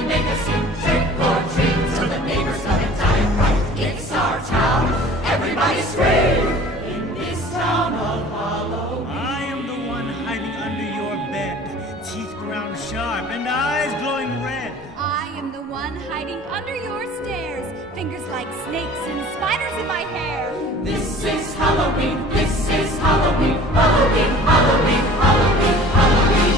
we make a scene, trick or treat, till the neighbors come and die of fright. It's our town, everybody scream! In this town of Halloween. I am the one hiding under your bed, teeth ground sharp and eyes glowing red. I am the one hiding under your stairs, fingers like snakes and spiders in my hair. This is Halloween, this is Halloween, Halloween, Halloween, Halloween.